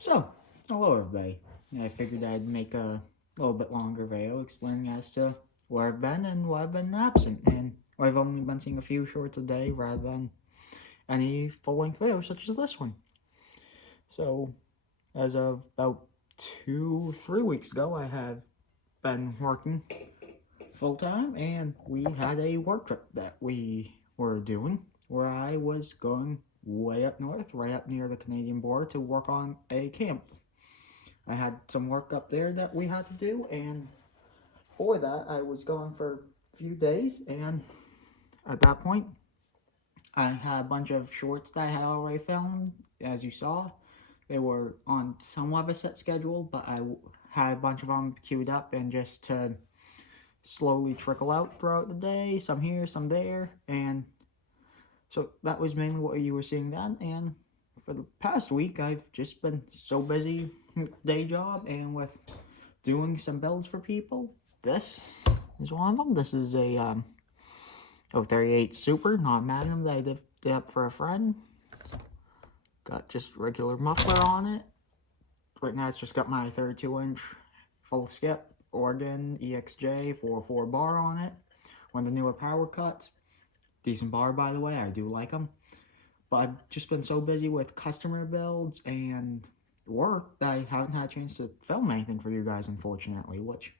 So, hello everybody. I figured I'd make a little bit longer video explaining as to where I've been and why I've been absent, and why I've only been seeing a few shorts a day rather than any full-length videos such as this one. So, as of about 3 weeks ago, I have been working full-time, and we had a work trip that we were doing where I was going way up north, right up near the Canadian border, to work on a camp. I had some work up there that we had to do, and for that, I was gone for a few days, and at that point, I had a bunch of shorts that I had already filmed, as you saw. They were on somewhat of a set schedule, but I had a bunch of them queued up and just to slowly trickle out throughout the day, some here, some there, and so that was mainly what you were seeing then, and for the past week, I've just been so busy with day job and with doing some builds for people. This is one of them. This is a 038 Super, not Magnum, that I did up for a friend. Got just regular muffler on it. Right now it's just got my 32-inch full skip Oregon EXJ 404 bar on it. One of the newer power cuts. Decent bar, by the way, I do like them. But I've just been so busy with customer builds and work that I haven't had a chance to film anything for you guys, unfortunately, which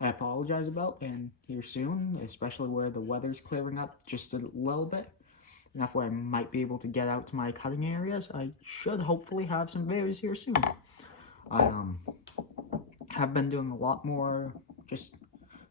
I apologize about, and here soon, especially where the weather's clearing up just a little bit, enough where I might be able to get out to my cutting areas, I should hopefully have some videos here soon. I have been doing a lot more just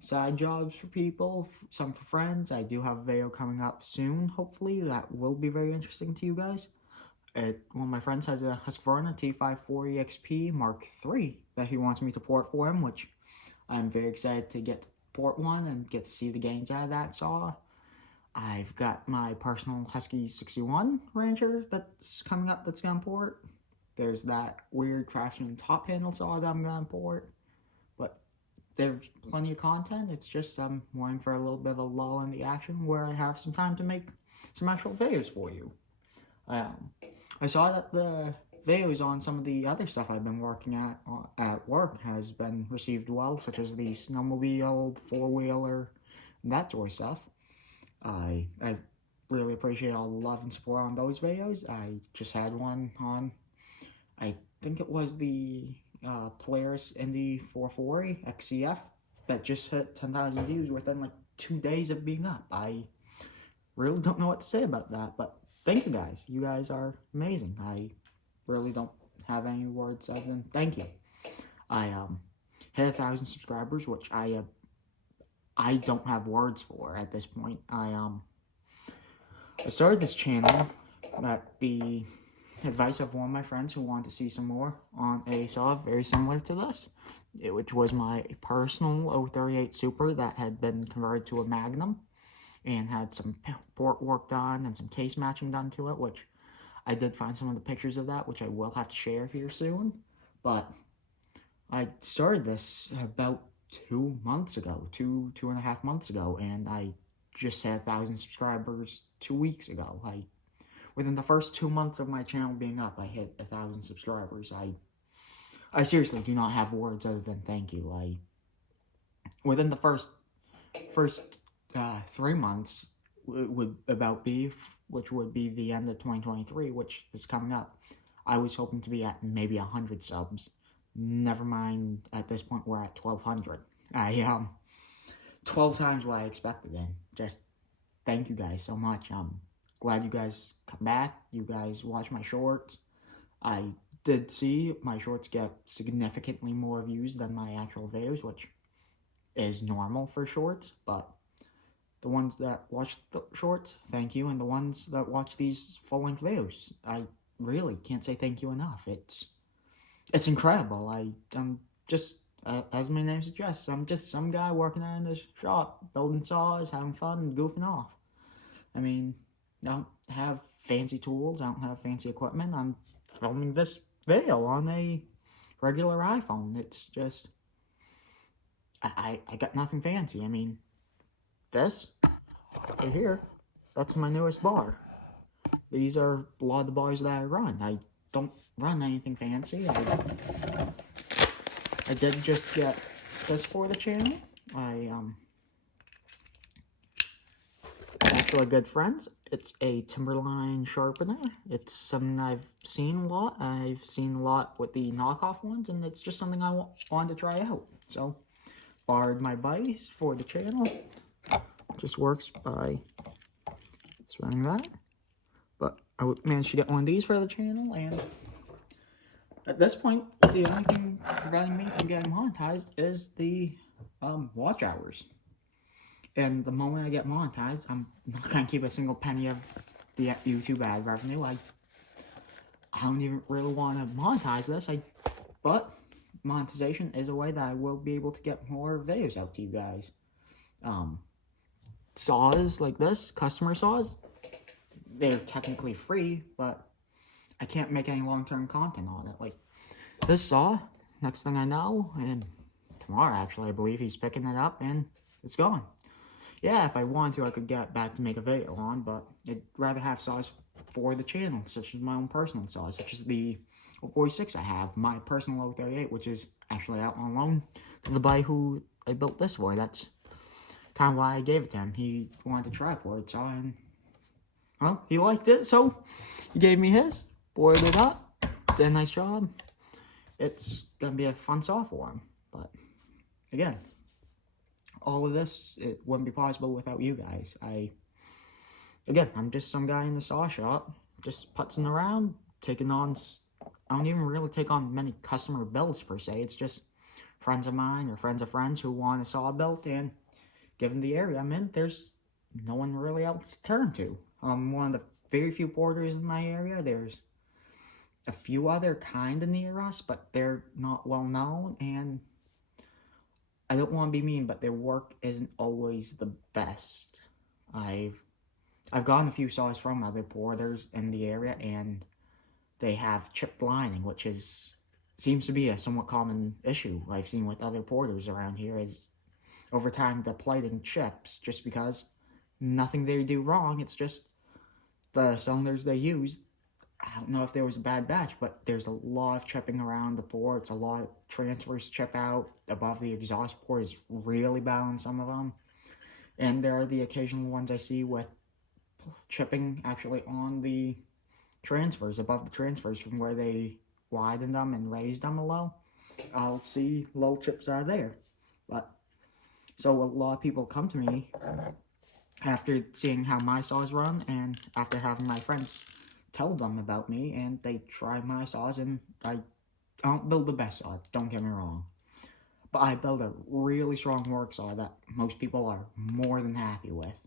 side jobs for people, some for friends. I do have a video coming up soon, hopefully, that will be very interesting to you guys. One of my friends has a Husqvarna T540 XP Mark III that he wants me to port for him, which I'm very excited to get to port one and get to see the gains out of that saw. I've got my personal Husky 61 Rancher that's coming up that's going to port. There's that weird Craftsman top handle saw that I'm going to port. But there's plenty of content. It's just I'm waiting for a little bit of a lull in the action where I have some time to make some actual videos for you. I saw that the videos on some of the other stuff I've been working at work has been received well, such as the snowmobile, four-wheeler, and that sort of stuff. I really appreciate all the love and support on those videos. I just had one on, I think it was the Polaris Indy 440 XCF that just hit 10,000 views within like 2 days of being up. I really don't know what to say about that, but thank you guys. You guys are amazing. I really don't have any words other than thank you. I hit 1,000 subscribers, which I don't have words for at this point. I started this channel at the advice of one of my friends who wanted to see some more on a saw very similar to this, which was my personal 038 Super that had been converted to a Magnum and had some port work done and some case matching done to it, which I did find some of the pictures of that, which I will have to share here soon. But I started this about 2 months ago, two and a half months ago, and I just had 1,000 subscribers 2 weeks ago. Within the first 2 months of my channel being up, I hit 1,000 subscribers. I seriously do not have words other than thank you. Within the first 3 months would about be, which would be the end of 2023, which is coming up. I was hoping to be at maybe 100 subs. Never mind, at this point we're at 1,200. 12 times what I expected, and just thank you guys so much. Glad you guys come back. You guys watch my shorts. I did see my shorts get significantly more views than my actual videos, which is normal for shorts, but the ones that watch the shorts, thank you, and the ones that watch these full-length videos, I really can't say thank you enough. It's incredible. I'm just, as my name suggests, I'm just some guy working out in this shop, building saws, having fun, and goofing off. I mean, I don't have fancy tools, I don't have fancy equipment. I'm filming this video on a regular iPhone. It's just, I got nothing fancy. I mean, this right here, that's my newest bar. These are a lot of the bars that I run. I don't run anything fancy. I did just get this for the channel. Actually good friends. It's a Timberline sharpener. It's something I've seen a lot. I've seen a lot with the knockoff ones, and it's just something I wanted to try out. So, borrowed my buddies for the channel. Just works by spinning that. But I managed to get one of these for the channel, and at this point, the only thing preventing me from getting monetized is the watch hours. And the moment I get monetized, I'm not gonna keep a single penny of the YouTube ad revenue. I don't even really want to monetize this. But monetization is a way that I will be able to get more videos out to you guys. Saws like this, customer saws, they're technically free, but I can't make any long-term content on it. Like this saw, next thing I know, and tomorrow actually, I believe he's picking it up and it's gone. Yeah, if I wanted to, I could get back to make a video on, but I'd rather have saws for the channel, such as my own personal saws, such as the 046 I have, my personal 038, which is actually out on loan to the guy who I built this for. That's kind of why I gave it to him. He wanted a tripod saw, and, well, he liked it, so he gave me his, boarded it up, did a nice job. It's gonna be a fun saw for him, but, again, all of this, it wouldn't be possible without you guys. I'm just some guy in the saw shop, just putzing around, taking on, I don't even really take on many customer builds per se. It's just friends of mine or friends of friends who want a saw built, and given the area I'm in, there's no one really else to turn to. I'm one of the very few porters in my area. There's a few other kind of near us, but they're not well known, and I don't want to be mean, but their work isn't always the best. I've gotten a few saws from other porters in the area, and they have chipped lining, which seems to be a somewhat common issue I've seen with other porters around here. Is over time the plating chips just because nothing they do wrong. It's just the cylinders they use. I don't know if there was a bad batch, but there's a lot of chipping around the ports, a lot of transfers chip out above the exhaust port is really bad on some of them. And there are the occasional ones I see with chipping actually on the transfers, above the transfers from where they widened them and raised them a little. I'll see low chips out there. But, so a lot of people come to me after seeing how my saws run and after having my friends tell them about me, and they try my saws, and I don't build the best saw, don't get me wrong, but I build a really strong work saw that most people are more than happy with.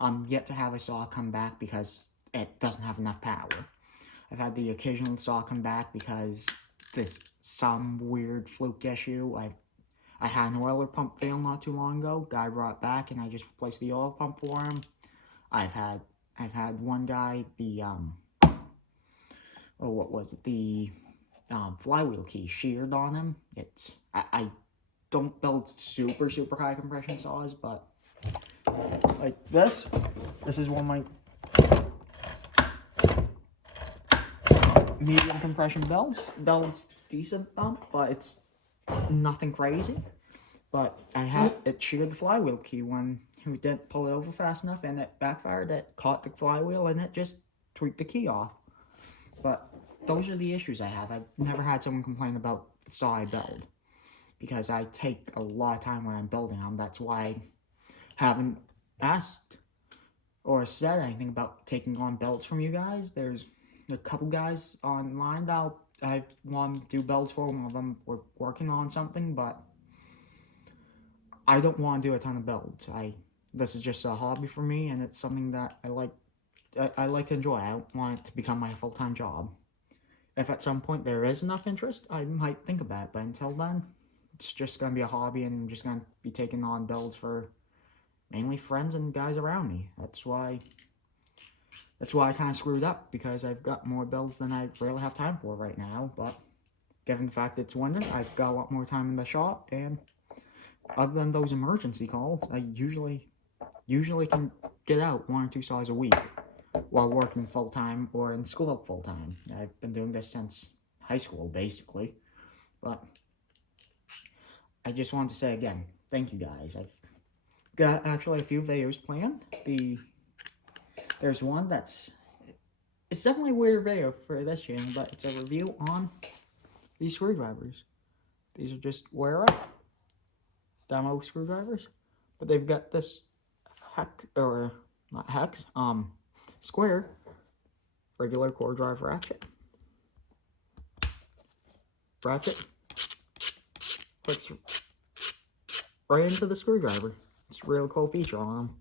I'm yet to have a saw come back because it doesn't have enough power. I've had the occasional saw come back because there's some weird fluke issue. I had an oiler pump fail not too long ago. Guy brought it back, and I just replaced the oil pump for him. I've had one guy, the what was it? The flywheel key sheared on him. I don't build super high compression saws, but like this is one of my medium compression belts. Belt's decent bump, but it's nothing crazy. But it sheared the flywheel key when we didn't pull it over fast enough, and it backfired. It caught the flywheel, and it just tweaked the key off. But those are the issues I have. I've never had someone complain about the saw I build, because I take a lot of time when I'm building them. That's why I haven't asked or said anything about taking on builds from you guys. There's a couple guys online that I want to do builds for. One of them we're working on something, but I don't want to do a ton of builds. This is just a hobby for me, and it's something that I like to enjoy. I don't want it to become my full-time job. If at some point there is enough interest, I might think about it, but until then, it's just going to be a hobby, and I'm just going to be taking on builds for mainly friends and guys around me. That's why I kind of screwed up, because I've got more builds than I really have time for right now, but given the fact it's winter, I've got a lot more time in the shop, and other than those emergency calls, I usually can get out 1 or 2 saws a week. while working full-time or in school full-time. I've been doing this since high school, basically. But I just wanted to say again, thank you guys. I've got actually a few videos planned. There's one it's definitely a weird video for this channel, but it's a review on these screwdrivers. These are just wear up demo screwdrivers, but they've got this not hex, square regular core drive ratchet fits right into the screwdriver. It's a real cool feature on them.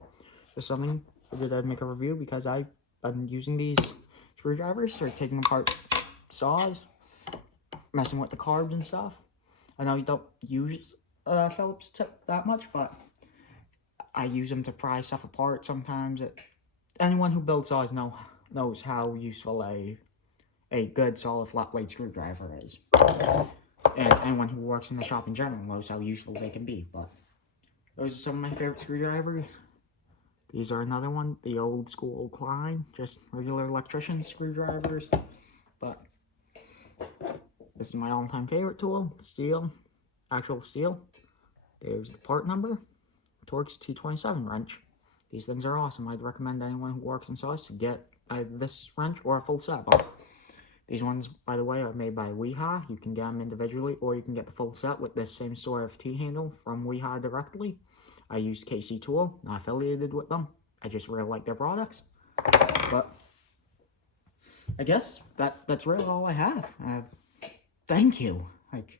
Just something I figured I'd make a review because I've been using these screwdrivers or taking apart saws, messing with the carbs and stuff. I know you don't use Phillips tip that much, but I use them to pry stuff apart sometimes. Anyone who builds saws knows how useful a good solid flat blade screwdriver is. And anyone who works in the shop in general knows how useful they can be. But those are some of my favorite screwdrivers. These are another one, the old school Klein, just regular electrician screwdrivers. But this is my all-time favorite tool, steel, actual steel. There's the part number, Torx T27 wrench. These things are awesome. I'd recommend anyone who works in saws to get this wrench or a full set. These ones, by the way, are made by Wiha. You can get them individually, or you can get the full set with this same sort of T-handle from Wiha directly. I use KC Tool, not affiliated with them. I just really like their products. But I guess that's really all I have. Thank you. Like,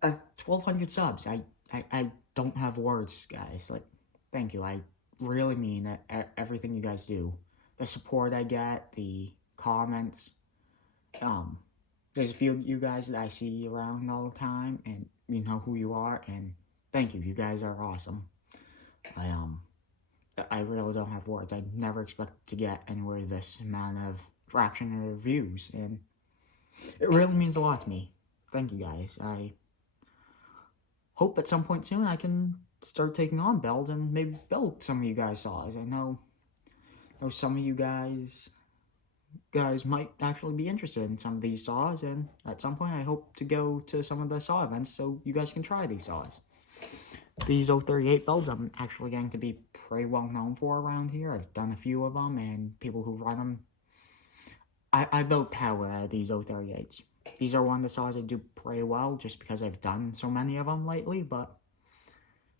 1,200 subs. I don't have words, guys. Like, thank you. I really mean everything you guys do. The support I get, the comments. There's a few of you guys that I see around all the time, and you know who you are, and thank you. You guys are awesome. I really don't have words. I never expected to get anywhere this amount of traction or views, and it really means a lot to me. Thank you guys. I hope at some point soon I can start taking on builds and maybe build some of you guys' saws. I know some of you guys might actually be interested in some of these saws, and at some point I hope to go to some of the saw events so you guys can try these saws. These 038 builds I'm actually going to be pretty well known for around here. I've done a few of them, and people who run them, I build power out of these 038s. These are one of the saws I do pretty well just because I've done so many of them lately,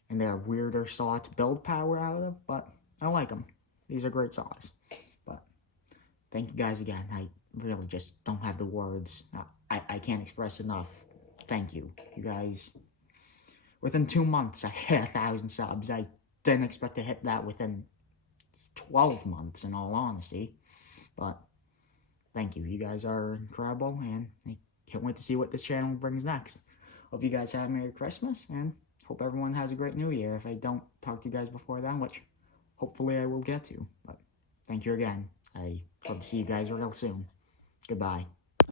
and they're a weirder saw to build power out of, but I like them. These are great saws. But thank you guys again. I really just don't have the words. I can't express enough. Thank you. You guys, within 2 months I hit 1,000 subs. I didn't expect to hit that within 12 months, in all honesty. But thank you. You guys are incredible, and I can't wait to see what this channel brings next. Hope you guys have a Merry Christmas, and hope everyone has a great New Year. If I don't talk to you guys before then, which hopefully I will get to. But thank you again. I hope to see you guys real soon. Goodbye.